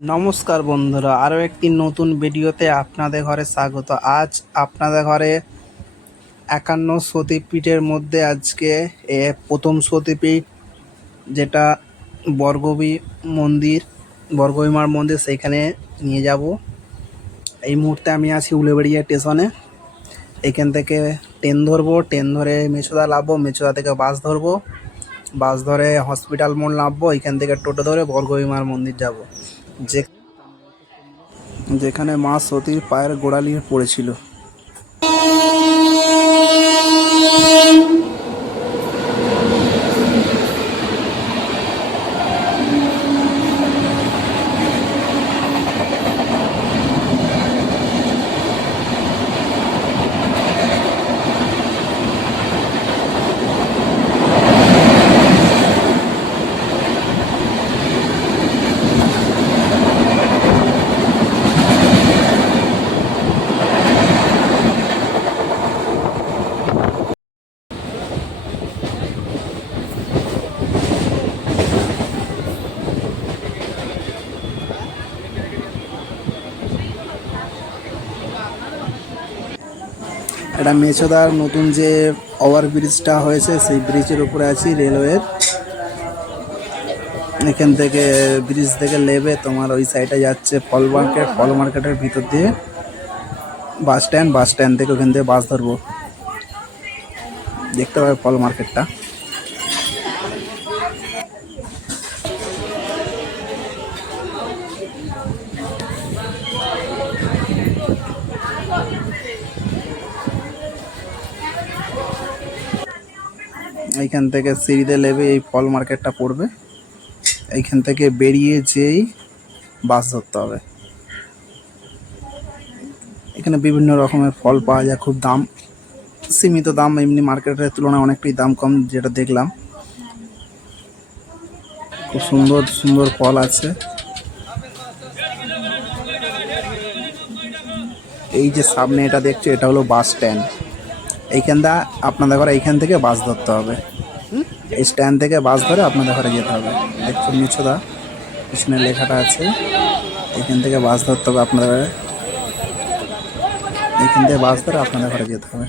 নমস্কার বন্ধুরা, আরও একটি নতুন ভিডিওতে আপনাদের ঘরে স্বাগত। আজ আপনাদের ঘরে একান্ন সতীপীঠের মধ্যে আজকে এ প্রথম সতীপীঠ, যেটা বর্গবী মন্দির বর্গবীমার মন্দির সেইখানে নিয়ে যাব। এই মুহূর্তে আমি আছি উলেবেড়িয়া স্টেশনে। এখান থেকে ট্রেন ধরবো, ট্রেন ধরে মেছোদা নামবো, মেছোদা থেকে বাস ধরবো। বাস ধরে হসপিটাল মোড় নামবো, এখান থেকে টোটো ধরে বর্গবীমার মন্দির যাব। যে যেখানে মা সতীর পায়ের গোড়ালি পড়েছিল। এটা মেছোদার নতুন যে ওভার ব্রিজটা হয়েছে, সেই ব্রিজের উপরে আছি রেলওয়ের। এখান থেকে ব্রিজ থেকে লেবে তোমার ওই সাইডে যাচ্ছে ফল মার্কেট ফল মার্কেটের ভিতর দিয়ে বাস স্ট্যান্ড বাস স্ট্যান্ড থেকে ওখান থেকে বাস ধরবো। দেখতে পাবে ফল মার্কেটটা এইখান থেকে সিঁড়িতে নেবে এই ফল মার্কেটটা পড়বে। এইখান থেকে বেরিয়ে যেই বাস ধরতে হবে। এখানে বিভিন্ন রকমের ফল পাওয়া যায়, খুব দাম। সীমিত দাম, এমনি মার্কেটের তুলনায় অনেকটাই দাম কম যেটা দেখলাম। খুব সুন্দর সুন্দর ফল আছে। এই যে সামনে এটা দেখছ, এটা হলো বাস স্ট্যান্ড। এইখানটা আপনাদের ঘরে এইখান থেকে বাস ধরতে হবে। এই স্ট্যান্ড থেকে বাস ধরে আপনাদের ঘরে যেতে হবে। একটু নিচু দা পিছনে লেখাটা আছে। এইখান থেকে বাস ধরতে হবে আপনাদের ঘরে। এইখান থেকে বাস ধরে আপনাদের ঘরে যেতে হবে।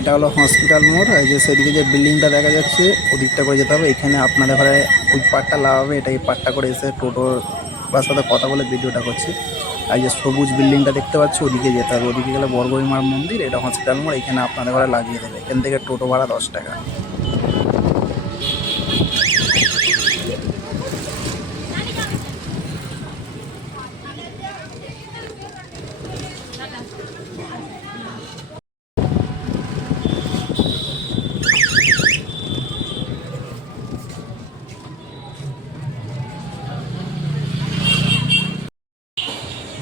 এটা হলো হসপিটাল মোড়। এই যে সেদিকে যে বিল্ডিংটা দেখা যাচ্ছে, ওদিকটা করে যেতে হবে। এখানে আপনাদের ঘরে ওই পাটটা লাগাবে। এটা এই পাটটা করে এসে টোটো বা সাথে কথা বলে ভিডিওটা করছে। আর এই যে সবুজ বিল্ডিংটা দেখতে পাচ্ছি, ওদিকে যেতে হবে। ওদিকে গেলে বর্গভীমার মন্দির, এটা হসপিটাল মোড়। এখানে আপনাদের ঘরে লাগিয়ে দেবে। এখান থেকে টোটো ভাড়া দশ টাকা।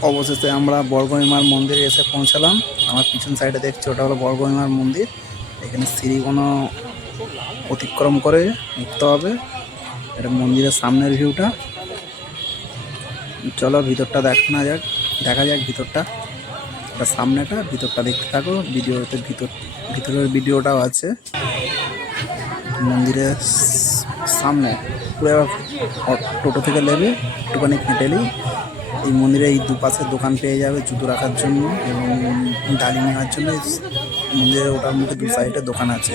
অবশেষে আমরা বর্গভীমার মন্দিরে এসে পৌঁছালাম। আমার পিছন সাইডে দেখছি ওটা হলো বর্গভীমার মন্দির। এখানে সিঁড়িগুলো অতিক্রম করে উঠতে হবে। এটা মন্দিরের সামনের ভিউটা। চলো ভিতরটা দেখানো যাক। দেখা যাক ভিতরটা। এটা সামনেটা, ভিতরটা দেখতে থাকো। ভিডিওতে ভিতর, ভিতরের ভিডিওটাও আছে। মন্দিরের সামনে। পুরো টোটো থেকে নেবে একটুখানি হেঁটেলেই এই মন্দিরে এই দুপাশে দোকান পেয়ে যাবে জুতো রাখার জন্য এবং ডালি নেওয়ার জন্য। মন্দিরের ওটার মধ্যে দু সাইডে দোকান আছে।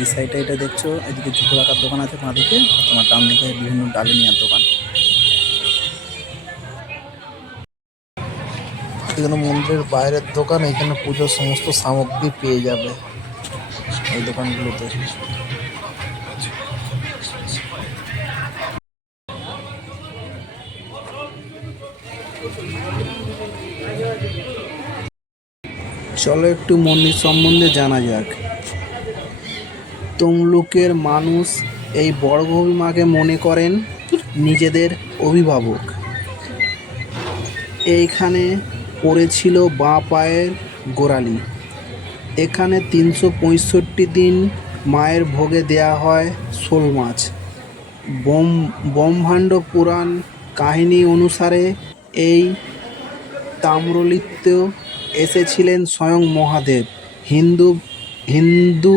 এই সাইডে এটা দেখছ, এদিকে জুতো রাখার দোকান আছে বাঁ দিকে তোমার ডান দিকে বিভিন্ন ডালি নেওয়ার দোকান। এখানে মন্দিরের বাইরের দোকান, এখানে পুজোর সমস্ত সামগ্রী পেয়ে যাবে। এই দোকানগুলোতে। চলো একটু মন্দির সম্বন্ধে জানা যাক। তমলুকের মানুষ এই বড়ভূমিমাকে মনে করেন নিজেদের অভিভাবক। এইখানে পড়েছিল বাঁ পায়ের গোড়ালি। এখানে তিনশো পঁয়ষট্টি দিন মায়ের ভোগে দেয়া হয় শোল মাছ। বোম ব্রহ্মাণ্ড পুরাণ কাহিনী অনুসারে এই তাম্রলিপ্ত এসেছিলেন স্বয়ং মহাদেব। হিন্দু হিন্দু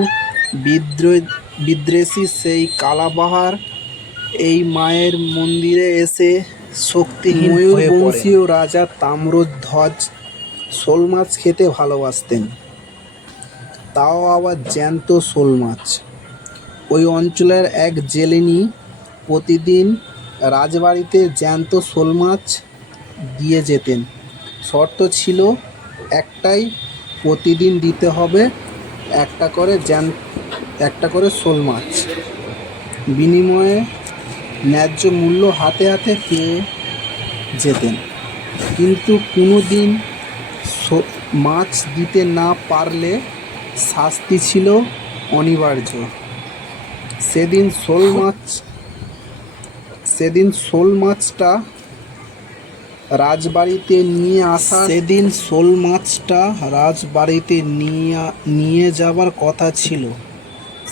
বিদ্রোহ বিদ্বেষী সেই কালাবাহার এই মায়ের মন্দিরে এসে শক্তিহীন ময়ূরবংশীয় রাজা তাম্রধ্বজ শোল মাছ খেতে ভালোবাসতেন। তাও আবার জ্যান্ত শোল মাছ। ওই অঞ্চলের এক জেলেনি প্রতিদিন রাজবাড়িতে জ্যান্ত শোল মাছ দিয়ে যেতেন। শর্ত ছিল একটাই প্রতিদিন দিতে হবে, একটা করে জ্যান একটা করে শোল মাছ। বিনিময়ে ন্যায্য মূল্য হাতে হাতে পেয়ে যেতেন। কিন্তু কোনো দিন মাছ দিতে না পারলে শাস্তি ছিল অনিবার্য। সেদিন শোল মাছ, সেদিন শোল মাছটা রাজবাড়িতে নিয়ে আসা সেদিন শোল মাছটা রাজবাড়িতে নিয়ে নিয়ে যাবার কথা ছিল।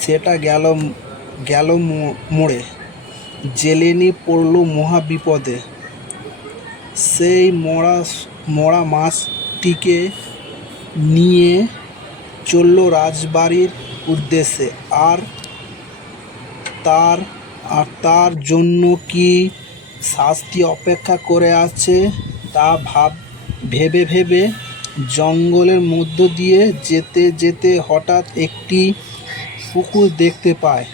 সেটা গেল গেল মোড়ে। জেলেনি পড়ল মহা বিপদে সেই মরা মরা মাছটিকে নিয়ে চলল রাজবাড়ির উদ্দেশ্যে। আর তার আর তার জন্য কি শাস্তি অপেক্ষা করে আছে তা ভাব, ভেবে ভেবে জঙ্গলের মধ্য দিয়ে যেতে যেতে হঠাৎ একটি পুকুর দেখতে পায়।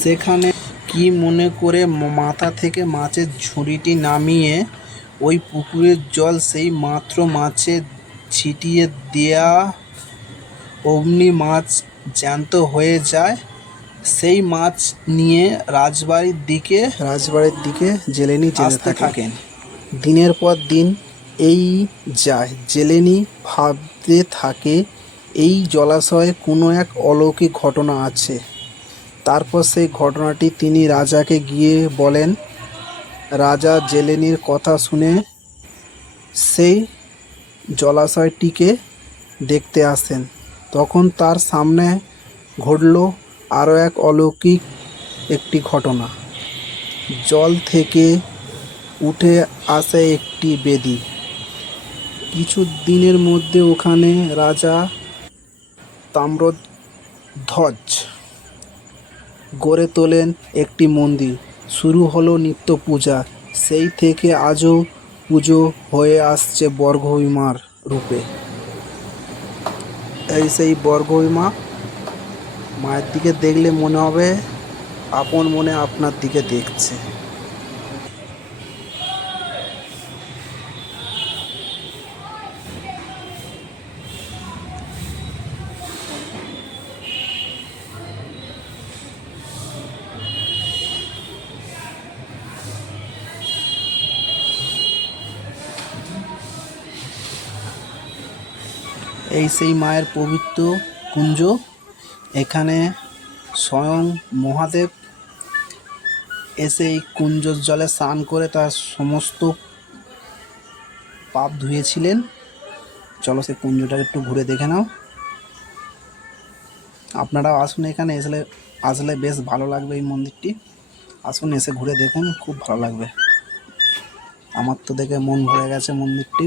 সেখানে কি মনে করে মাথা থেকে মাছের ঝুড়িটি নামিয়ে ওই পুকুরের জল সেই মাত্র মাছে ছিটিয়ে দেয়া অমনি মাছ জ্যান্ত হয়ে যায়। সেই মাছ নিয়ে রাজবাড়ির দিকে রাজবাড়ির দিকে জেলেনি যেতে থাকেন। দিনের পর দিন এই যায় জেলেনি ভাবতে থাকে এই জলাশয়ে কোনো এক অলৌকিক ঘটনা আছে। তারপর সেই ঘটনাটি তিনি রাজাকে গিয়ে বলেন রাজা জেলেনির কথা শুনে সেই জলাশয়টিকে দেখতে আসেন। তখন তার সামনে ঘটল আরও এক অলৌকিক একটি ঘটনা। জল থেকে উঠে আসে একটি বেদি। কিছু দিনের মধ্যে ওখানে রাজা তাম্রধ্বজ গড়ে তোলেন একটি মন্দির। শুরু হলো নিত্য পূজা। সেই থেকে আজও পুজো হয়ে আসছে বর্গভীমার রূপে। এই সেই বর্গভীমা মায়ের দিকে দেখলে মনে হবে আপন মনে আপনার দিকে দেখছে। এই সেই মায়ের পবিত্র কুঞ্জ এখানে স্বয়ং মহাদেব এসে এই কুঞ্জর জলে স্নান করে তার সমস্ত পাপ ধুয়েছিলেন। চলো সেই কুঞ্জটাকে একটু ঘুরে দেখে নাও। আপনারাও আসুন এখানে এসলে আসলে বেশ ভালো লাগবে এই মন্দিরটি। আসুন এসে ঘুরে দেখুন, খুব ভালো লাগবে। আমার তো দেখে মন ভরে গেছে মন্দিরটি।